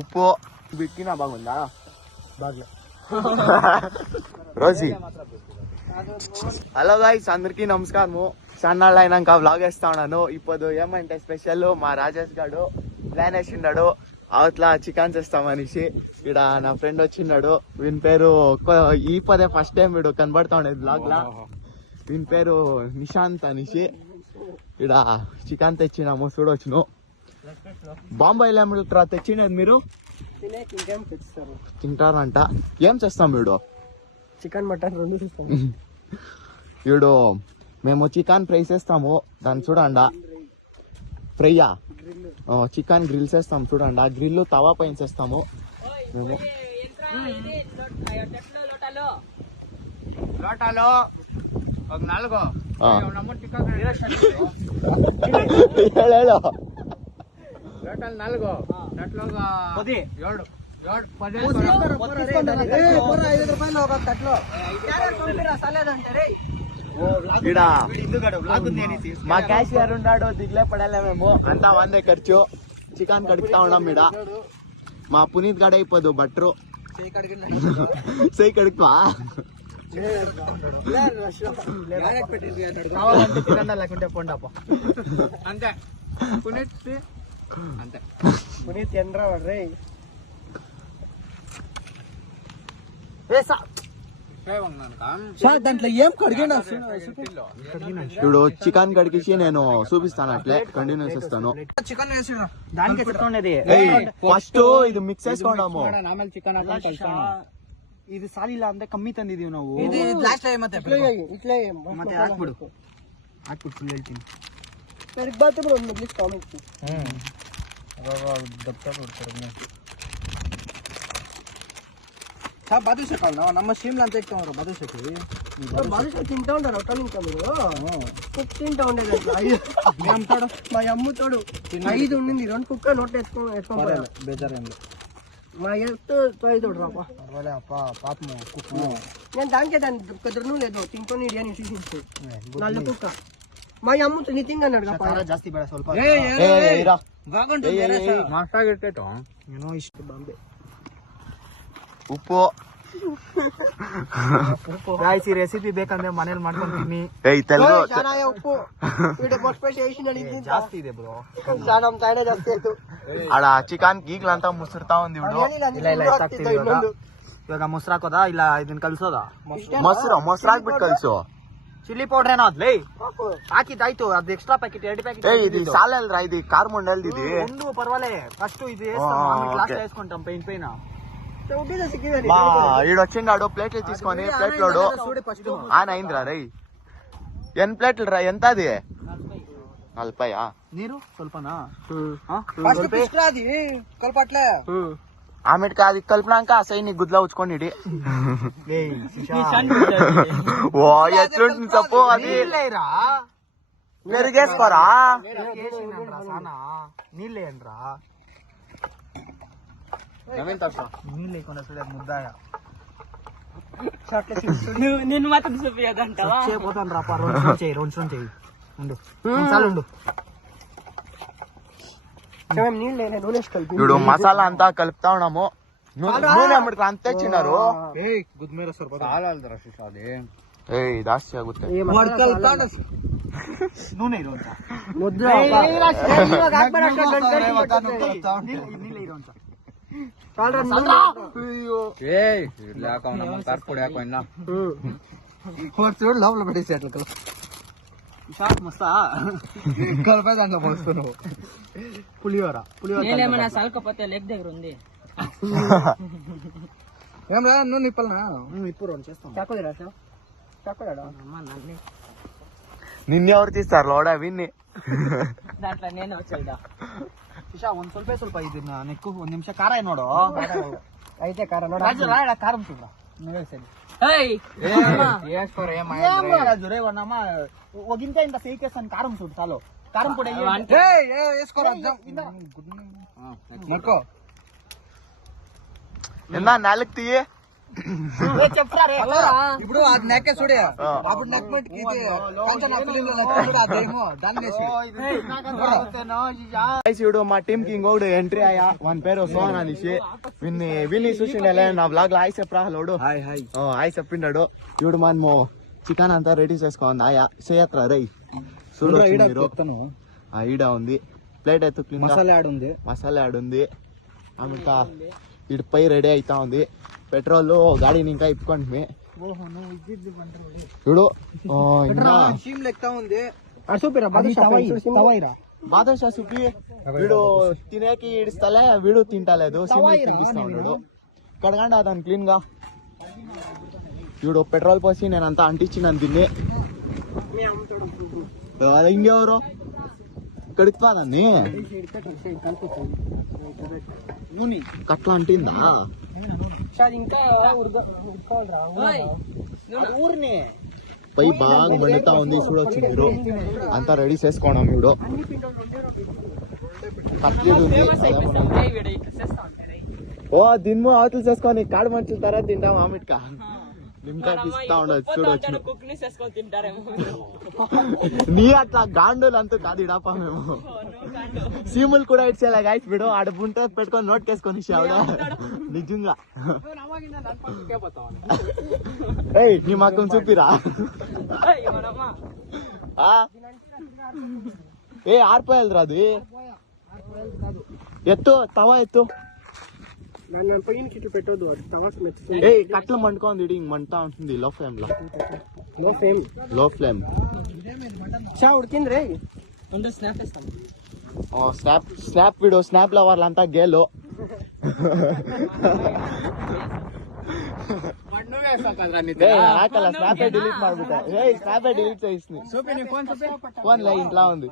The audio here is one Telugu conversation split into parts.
ఉప్పు బిక్కినా బాగుందా బాగా రోజీ. హలో గైస్, అందరికీ నమస్కారము. సన్నాళ్ళు అయినాక వ్లాగ్ వేస్తా ఉన్నాను. ఇప్పుడు ఏమంటే స్పెషల్ మా రాజేష్ గారు ప్లాన్ వేసిండాడు అవతల చికెన్ చేస్తామనేసి. ఇక్కడ నా ఫ్రెండ్ వచ్చిన్నాడు, వీని పేరు ఈ పదే ఫస్ట్ టైం వీడు కనబడతా ఉండేది బ్లాగ్ లా. వీని పేరు నిశాంత్ అనేసి. ఇక్కడ చికెన్ తెచ్చినాము, చూడొచ్చును. బాంబాయిలో ఏమంటారా తెచ్చినది మీరు? తింటారంట. ఏం చేస్తాం వీడు? చికెన్ మటన్ రెండు చేస్తాం. వీడు మేము చికెన్ ఫ్రై చేస్తాము, దాన్ని చూడండి. ఫ్రైయా చికెన్ గ్రిల్ చేస్తాం చూడండి. ఆ గ్రిల్ తవా పైన చేస్తాము మేము. లోటాలో ఒక 4 మా క్యాషియర్ ఉన్నాడు, దిగులే పడాలే మేము. అంతా 100 ఖర్చు. చికెన్ కడుపుతా ఉన్నాం ఈడ. మా పునీత్ గడ అయిపోదు బట్రు సై కడుపా కావాలంటే తినండి, లేకుంటే పొండప్ప అంతే. పునీత్ అంతే. పునీత్ ఎండ్రా రే దాంట్లో ఏం కడిగినా ఇప్పుడు చికెన్ కడిగిసి నేను చూపిస్తాను, అట్లే కంటిన్యూ చేస్తాను. చికెన్ వేసి దానికి ఫస్ట్ ఇది మిక్స్ చేసుకున్నాము. ಚಿಕನ್ ಇದು ಸಾಲಿಲ್ಲ ಅಂದ್ರೆ ಕಮ್ಮಿ ತಂದಿದೀವಿ ನಾವು. ಇಟ್ಲೇ ಮತ್ತೆ ಹಾಕ್ಬಿಡು ಫುಲ್ ಹೇಳ್ತೀನಿ. ಬಾದುಷಾ ಕಾಳು ನಮ್ಮ ಸ್ಟ್ರೀಮ್ ಅಂತ ಇಟ್ಕೊಂಡ್ರು. బాదుషా తింటా ఉంటారు తింటా ఉండేది. మా అమ్మ తోడు 5 ఉండింది, 2 కుక్క నోట్ వేసుకోవాలి. బేజారేం మా ఎత్తు 5 రాపా పాపం కుక్క. నేను దానికే దాన్ని కుదరను లేదు తింకొని అని చూసించు. 4 కుక్క మా అమ్మ నితింగ్ అన్నాడు. ಜಾಸ್ತಿ ಬೇಡ, ಸ್ವಲ್ಪ ಏನೋ ಇಷ್ಟು ಬಾಂಬೆ ಉಪ್ಪು. ಗಾಯ್ಸಿ ರೆಸಿಪಿ ಬೇಕಂದ್ರೆ ಮನೇಲಿ ಮಾಡ್ಕೊಂತೀನಿ. ಉಪ್ಪು ಜಾಸ್ತಿ ಇದೆ ಬ್ರೋ, ನಮ್ ಸೈಡ್ ಜಾಸ್ತಿ ಆಯ್ತು. ಅಡ ಚಿಕನ್ ಈಗ್ಲಂತ ಮುಸಿರ್ತಾ ಒಂದ್ ಇವಾಗ ಮೊಸರು ಹಾಕೋದಾ ಇಲ್ಲ ಇದನ್ನ ಕಲ್ಸೋದಾ? ಮೊಸರು ಹಾಕ್ಬಿಟ್ಟು ಕಲ್ಸು. ಚಿಲ್ಲಿ ಪೌಡರ್ ಏನೋ ಅದ್ಲೇ ಹಾಕಿದ್ದಾಯ್ತು. ಅದು ಎಕ್ಸ್ಟ್ರಾ ಪ್ಯಾಕೆಟ್ 2 ಪ್ಯಾಕೆಟ್ ఇది సాలెల్రా, ఇది కార్మొండ్ ఇది ಒಂದು ಪರವಾಲೆ. ಫಸ್ಟ್ ಇದು వేసుకుంటాం పెయిన్ పైన. ఈడొచ్చిండాడు ప్లేట్లు తీసుకొని. ప్లేట్లోడు ఆయన అయిందిరా రై. ఎన్ని ప్లేట్లు రా? ఎంత అది? 40. ನೀರು ಸ್ವಲ್ಪನಾ? ಕಲ್ಪಟ್ಲೆ ఆమెకి అది కలిపినాక సై నీ గుద్దులో ఉంచుకొని ఓ ఎట్లుంటుంది చెప్పు. అది పెరిగేసుకోరా, నీళ్ళేనరా నీళ్ళు లేకుండా ముద్దాయ నేను మాత్రం చూపియదంటావా? పోతాను రా. 2 చెయ్యి ఉండు, చాలు ఉండు. ఇప్పుడు మసాలా అంతా కలుపుతా ఉన్నాము. నూనె అమ్మడికి అంత తెచ్చినారు. ಜಾಸ್ತಿ ಆಗುತ್ತೆ. ನೂನೆ లోపల పెట్టేసి అట్లా షాక్ మస్తా కలిపే దాంట్లో పోస్తున్నావు. పులిహోర ఏమైనా సలకపోతే లెగ్ దగ్గర ఉంది. ఏమరా నూనె ఇప్పలనా? ఇప్పుడు చేస్తాం. నిన్నెవరు తీస్తారు లోడ విన్ని? దాంట్లో నేను వచ్చేదా ಇಶಾ ಒಂದ್ ಸ್ವಲ್ಪ ಇದು ನೆಕ್ಕು 1 ನಿಮಿಷ ಖಾರ ನೋಡು. ಐತೆ ಖಾರ ನೋಡ ಖಾರ చూడరా. ఒగింత ఇంత సేకేస్తాను. కారం చూడు చాలు. కారం కూడా ఎందా 4 తీయి. ఇప్పుడు అది నెక్కే చూడే ఆ. అప్పుడు నెక్ పెట్టి కొంచెం అదేమో దాన్ని వేసి Guys, ఇప్పుడు మా టీమ్ కి ఇంకొకడు ఎంట్రీ అయ్యా వన్ పేరు సోహన్ అనేసి విన్ని చూసిండే నా బ్లాగ్ లో హాయ్ చెప్పరా లోడు హాయ్ హాయ్ హాయ్ చెప్పిండాడు ఇప్పుడు మనము చికెన్ అంతా రెడీ చేసుకోండి ఆయా చేయత్రా రై చూడొచ్చు మీరు ఈడ ఉంది ప్లేట్ ఎత్తు క్లీన్ మసాలా యాడ్ ఉంది మసాలా యాడ్ ఉంది ఇంకా ఇటు పై రెడీ అవుతా ఉంది పెట్రోల్ గాడిని ఇంకా ఇప్పుకోండి చూడు ఇంకా షీమ్ లెక్క ఉంది బాదుషా సుపి వీడు తినేకి ఇడిస్తలే వీడు తింటలేదు తినిపిస్తా ఉన్నాడు కడగండి అతను క్లీన్ గా వీడు పెట్రోల్ పోసి నేనంతా అంటించినాను దీన్ని ఇంకెవరు ఇక్కడికి కాదండి కట్ల అంటిందా ఇంకా ఊరిని పై బాగా మండుతా ఉంది చూడొచ్చు మీరు అంతా రెడీ చేసుకోవడం వీడు కట్లీడు ఉంది ఓ దిన్ము అవతలు చేసుకొని కాడు మంచుల తర్వాత తింటాం ఆమెట్కా నిమ్కా తీస్తా ఉండదు చూడొచ్చు నీ అట్లా గాండులు అంతా కాదు ఇడాపా మేము సీములు కూడా ఇచ్చేలా గాయస్ వీడు ఆడ బుంట పెట్టుకొని నోట్ కేసుకొని ఆవిడ నిజంగా ఏయ్ నీ మాకు చూపిరా ఏ ఆర్పోయాలి రాదు ఎత్తు తవా ఎత్తు పెట్టొద్దు ఏ కట్లు మండుకోండి ఇది మంటా ఉంటుంది లో ఫ్లేమ్ లో ఫ్లేమ్ చా ఉడికింది రే స్నాప్ వీడియో స్నాప్ లో వాళ్ళంతా గేలు స్నాప్ డిలీట్ ಮಾಡ್ಬಿಟ್ಟೆ స్నాప్ డిలీట్ చేసి ఫోన్ లే ఇంట్లో ఉంది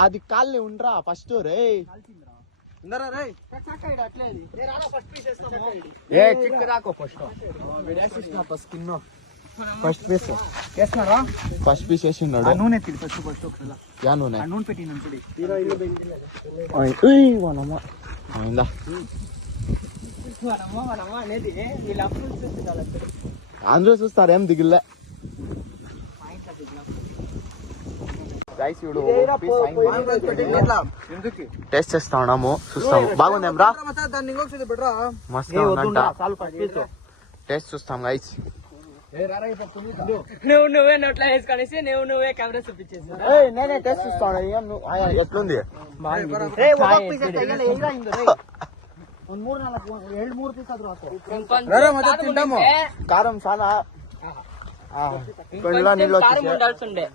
అది కాళ్ళని ఉండరా ఫస్ట్ రే ఫస్ట్ పీస్ ఫస్ట్ పీస్ వేసిన్నాడు నూనె ఫస్ట్ యా నూనె నూనె పెట్టిన అందరూ చూస్తారు ఏం దిగులే టేస్ట్ చేస్తా ఉన్నాము చూస్తాము బాగుందేం రా మస్తు టేస్ట్ చూస్తాం గైస్ నువ్వే నోట్లో వేసుకొనేసి నువ్వే కెమెరా చూపించేసి నేనే టేస్ట్ చూస్తాను ఎట్లుంది కారం చాలా కారం ఉండాల్సిండే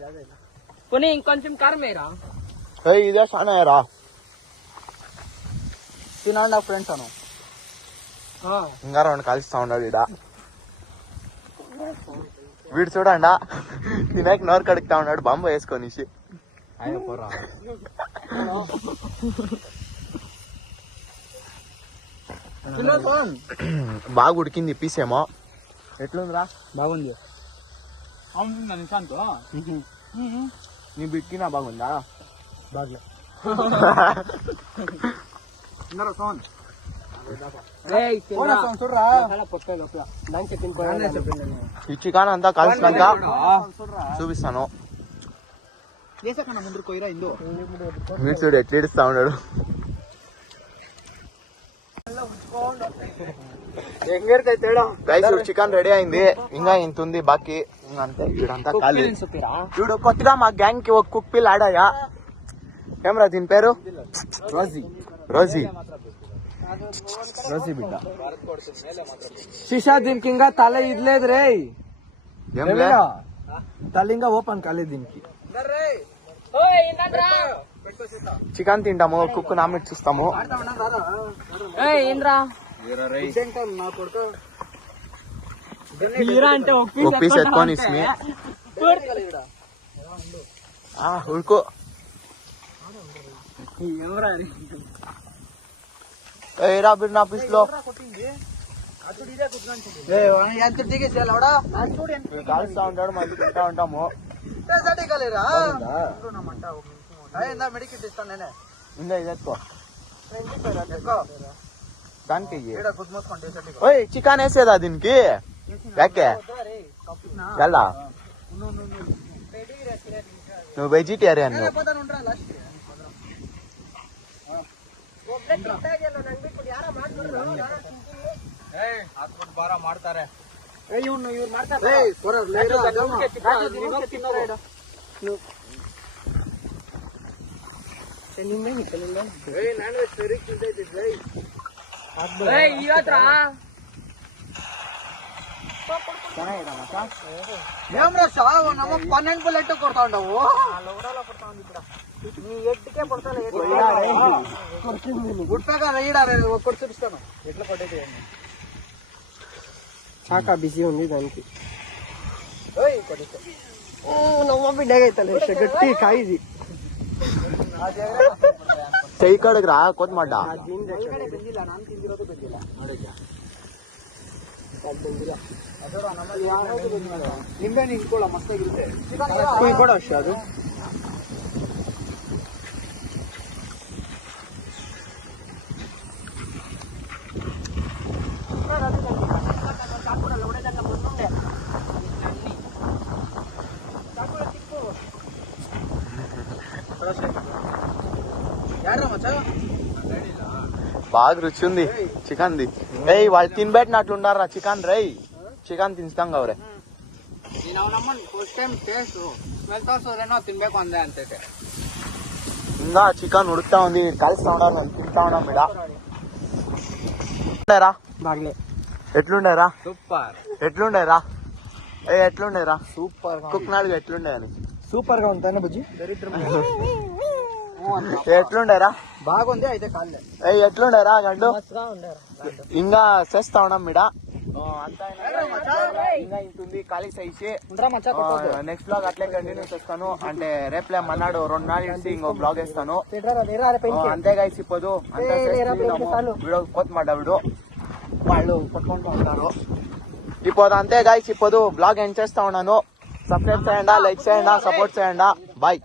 కొని ఇంకొంచెం కారం వేయరా ఇదే చాలా రా తినండి ఫ్రెండ్స్ అను ఇంకా రెండు కలుస్తా ఉన్నాడు ఈడ వీడు చూడండి తినక నోరు కడుగుతా ఉన్నాడు బాంబు వేసుకొనిసి బాగా ఉడికింది పీసేమో ఎట్లుందిరా బాగుంది నీ బిట్కినా బాగుందా బాగా ఈ చికెన్ అంతా కలిసినాక చూపిస్తాను మీరు చూడు ఎట్లా ఇడుస్తా ఉన్నాడు చికెన్ రెడీ అయింది ఇంకా ఇంత ఉంది బాకీ అంతే వీడంతా ఖాళీ వీడు కొత్తగా మా గ్యాంగ్ కి ఒక కుక్ పిల్ ఆడాయా ఏమరా దీని పేరు రోజీ రోజీ రోజీ బిడ్డ శిషా దీనికి ఇంకా తల ఇదలేదు రే ఏం తల ఇంకా ఓపెన్ కాలేదు దీనికి చికెన్ తింటాము కుక్ నామినేట్ చూస్తాము ఏంద్రా ఒక పీస్ ఎత్తుకొని ఇస్మి ఉడుకో రా బిడ్ నా పీస్ లో ఎంత దిగేసేయాలి ఆవిడ కాలుస్తా ఉంటాడు మంచి తింటా ఉంటాము కలేరా మెడికేట్ ఇస్తాను నేనే ఉందా ఇది ఎత్తుకో దానికి గుర్తుమోసుకోండి ఓయ్ చికెన్ వేసేదా దీనికి ಯಾಕೆ ಎಲ್ಲ నువ్వు వెజిటేరియన్ ಮಾಡ್ತಾರೆ ನಮಗ್ 12 ಬುಲೆಟ್ ಕೊಡ್ತಾ ఉండవు నీ ఎట్టుకే పడతాలే గుట్టగా రైడారే కొట్టి చూపిస్తాను ఎట్లా పడేది చాకా బిజీ ఉంది దానికి ನಮ್ಮ ಬಿಡ್ಡಾಗ ಐತಲ್ಲ ಗಟ್ಟಿ ಕಾಯಿದಿ ಕೈ ಕಡೆಗೆ ರಾ ಕೋತ್ ಮಾಡ ನಾನು ತಿಂದಿರೋದು ಬಂದಿಲ್ಲ ನಿಂಬೆ ನಿಂತ್ಕೊಳ್ಳ ಮಸ್ತಾಗಿರುತ್ತೆ ಕೊಡ ಅಷ್ಟೇ ಅದು బాగా రుచి ఉంది చికెన్ ది ఏయ్ వాళ్ళు తినబెట్టినట్లుండారా చికెన్ రై ಚಿಕನ್ ತಿನ್ಸ್ದಂಗವ್ರೆ ఇంకా చికెన్ ఉడుకుతా ఉంది కలుస్తా ఉన్నారు మేము తింటా ఉన్నాం ఇక్కడ ఎట్లుండేరా సూపర్ ఎట్లుండేరా ఎట్లుండేరా సూపర్ కుక్నాలుగు ఎట్లుండే అని సూపర్ గా ఉంటాను బుజ్జి ఎట్లుండేరా బాగుంది అయితే కాలే ఎట్లుండేరా గండు ఇంకా చేస్తా ఉన్నాం ఇడ ఇంకా ఇంటుంది ఖాళీ సైజ్ నెక్స్ట్ బ్లాగ్ అట్లే కంటిన్యూ చేస్తాను అంటే రేపులే మన్నాడు 2 నాళ్ళు ఇచ్చి ఇంకో బ్లాగ్ వేస్తాను అంతే గైస్ ఇప్పదు వీడియో కొత్త మాట్లాడు వాళ్ళు కొట్టుకుంటూ ఉంటారు ఇప్పుడు అంతే గైస్ ఇప్పదు బ్లాగ్ ఎండ్ చేస్తా ఉన్నాను సబ్స్క్రైబ్ చేయండి లైక్ చేయండి సపోర్ట్ చేయండి బాయ్